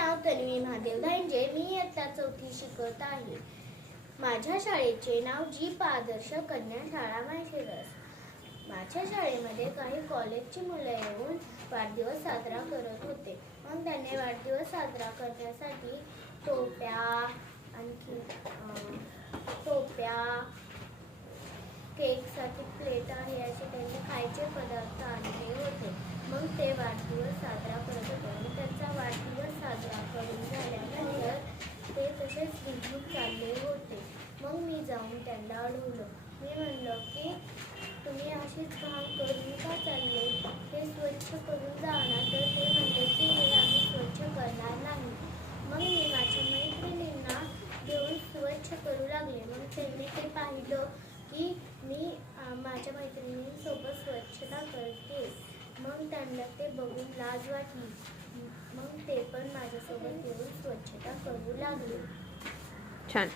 नाव तन्वी महादेव धांजे. मी इयत्ता 4थी शिकत आहे. माझ्या शाळेचे नाव जीप आदर्श कन्या शाळा माळशिरस. माझ्या शाळेमध्ये काही कॉलेजची मुलं येऊन वाढदिवस साजरा करत होते. मग त्यांनी वाढदिवस साजरा करण्यासाठी टोप्या, केकसाठी प्लेट आहे असे त्यांनी खायचे पदार्थ आणले होते. मग ते वाढदिवस साजरा करत होते. मग त्यांचा वाढदिवस साजरा करून झाल्यानंतर ते तसेच निघून चालले होते. मग मी जाऊन त्यांना अडवलं. मी म्हणलं की तुम्ही अशीच घाण करून का चालले, हे स्वच्छ करून जा ना. तर ते म्हणले की हे आम्ही स्वच्छ करणार नाही. मग मी माझ्या मैत्रिणींना घेऊन स्वच्छ करू लागले. मग त्यांनी ते पाहिलं की मी माझ्या मैत्रिणींसोबत स्वच्छता करते. मग त्यांना ते बघून लाज वाटली. मग ते पण माझ्यासोबत येऊन स्वच्छता करू लागले. छान.